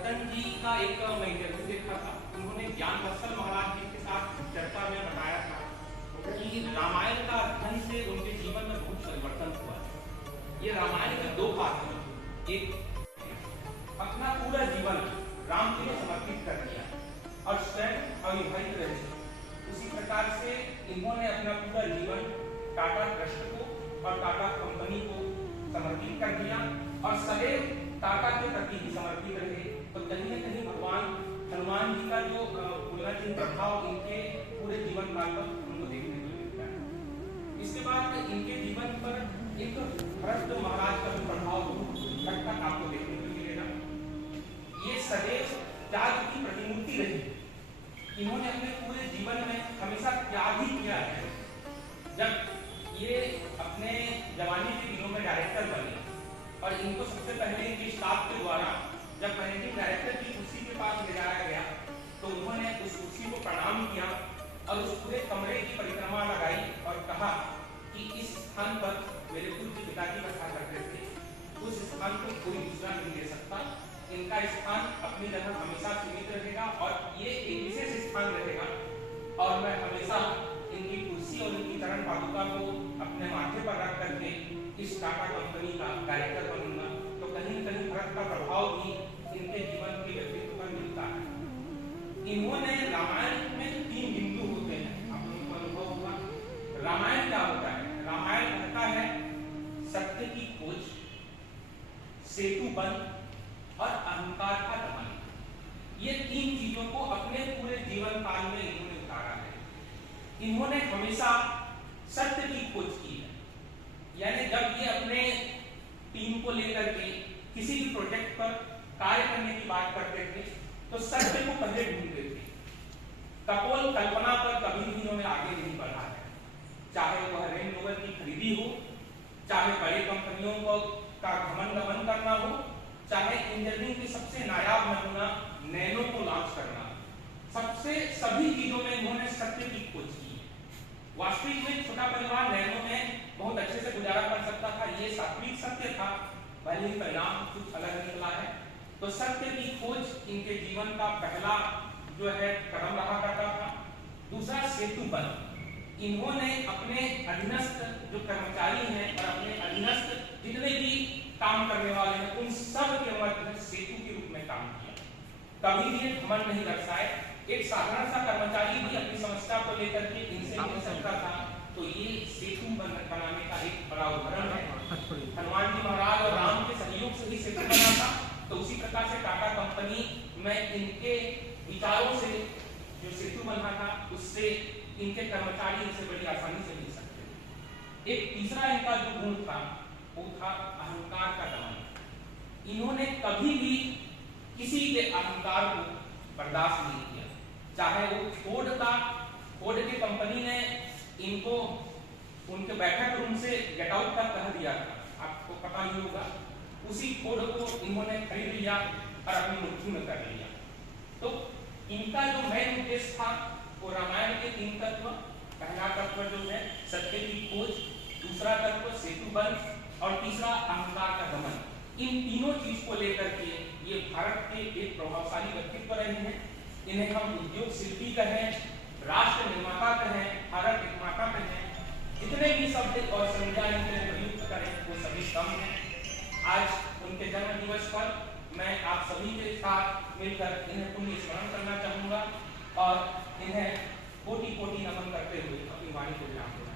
रतन जी का एक मैं इंटरव्यू देखा था। उन्होंने ज्ञान वत्सल महाराज जी के साथ चर्चा में बताया था कि रामायण का अध्ययन से उनके जीवन में बहुत परिवर्तन हुआ है। ये रामायण के दो पात्र हैं, एक अपना पूरा जीवन राम के लिए समर्पित कर दिया और स्वयं अविवाहित रहे। उसी प्रकार से इन्होंने अपना पूरा जीवन टाटा ट्रस्ट को और टाटा कंपनी को समर्पित कर दिया और सदैव टाटा के प्रति ही समर्पित रहे। तो कहीं न कहीं भगवान हनुमान जी का जो बोलना चाहिए प्रभाव इनके पूरे जीवन काल पर हमको देखने को मिलता है। इसके बाद इनके जीवन पर एक भरत महाराज का भी प्रभाव घटता आपको देखने को मिलेगा। ये सदैव त्याग की प्रतिमूर्ति रही। इन्होंने अपने पूरे जीवन में हमेशा त्याग ही किया है। जब ये अपने जवानी के दिनों में डायरेक्टर बने और इनको सबसे पहले इनके स्टाफ के द्वारा जब मैनेजिंग डायरेक्टर की कुर्सी के पास ले जाया गया तो उन्होंने उस कुर्सी को प्रणाम किया और उस पूरे कमरे की परिक्रमा लगाई और कहा कि इस स्थान पर मेरे पूज्य पिताजी बैठा करते थे, उस स्थान को कोई दूसरा नहीं ले सकता। इनका स्थान अपनी जगह हमेशा सीमित रहेगा और ये एक विशेष स्थान रहेगा और मैं हमेशा इनकी कुर्सी और इनकी चरण पादुका को अपने माथे पर रख करके इस टाटा कंपनी का डायरेक्टर बनूंगा। तो कहीं न कहीं भरत का प्रभाव भी इनके जीवन के व्यक्तित्व पर मिलता है। इन्होंने रामायण में 3 बिंदु होते हैं, आप लोगों को अनुभव होगा। रामायण क्या होता है? रामायण कहता है सत्य की खोज, सेतु बंध और अहंकार का दमन। ये 3 चीजों को अपने पूरे जीवन काल में इन्होंने उतारा है। इन्होंने हमेशा सत्य की खोज की है, यानी जब ये अपने टीम को लेकर के किसी भी प्रोजेक्ट पर कार्य करने की बात करते थे तो सत्य को पहले ढूंढते थे। कपोल कल्पना पर कभी भी इन्होंने आगे नहीं बढ़ा है, चाहे वह रेंज रोवर की खरीदी हो, चाहे बड़ी कंपनियों को का घमंड दमन करना हो, चाहे इंजीनियरिंग की सबसे नायाब नमूना नैनो को लॉन्च करना, सभी चीजों में इन्होंने सत्य की खोज की। वास्तविक में छोटा परिवार नैनो में बहुत अच्छे से गुजारा कर सकता था, ये सात्विक सत्य था, भले ही परिणाम कुछ अलग निकला है। तो सत्य की खोज इनके जीवन का पहला जो है कदम रहा करता था। दूसरा सेतु बंध। इन्होंने अपने अधीनस्थ जो कर्मचारी हैं और अपने अधीनस्थ जितने भी काम करने वाले हैं उन सब के मध्य सेतु के रूप में काम किया। कभी भी घमंड नहीं दर्शाए। एक साधारण सा कर्मचारी भी अपनी समस्या को लेकर के इनसे मिल सकता था। तो ये सेतु बनाने का एक बड़ा उदाहरण है। हनुमान जी महाराज और राम के सहयोग से ही सेतु बना था। तो उसी प्रकार से टाटा कंपनी में इनके विचारों से जो सेतु बना था उससे इनके कर्मचारी इनसे बड़ी आसानी से मिल सकते थे। एक तीसरा इनका जो गुण था वो था अहंकार का दमन। इन्होंने कभी भी किसी के अहंकार को बर्दाश्त नहीं किया, चाहे वो फोर्ड की कंपनी ने इनको उनके बैठक रूम से गेट आउट तक कह दिया था, आपको पता ही होगा। उसी फोर्ड को इन्होंने खरीद लिया और अपनी मुट्ठी में कर लिया। तो इनका जो मेन उद्देश्य था वो रामायण के 3 तत्व, पहला तत्व जो है सत्य की खोज, दूसरा तत्व सेतु बंध और तीसरा अहंकार का दमन। इन तीनों चीज को लेकर के ये भारत के एक प्रभावशाली व्यक्तित्व रहे हैं। इन्हें हम उद्योग शिल्पी कहें, राष्ट्र निर्माता कहें, भारत निर्माता कहें, जितने भी शब्द और संज्ञा इनके प्रयुक्त करें वो सभी कम हैं। आज उनके जन्म दिवस पर मैं आप सभी के साथ मिलकर इन्हें पुण्य स्मरण करना चाहूंगा और इन्हें कोटि कोटि नमन करते हुए अपनी वाणी को विराम दूंगा।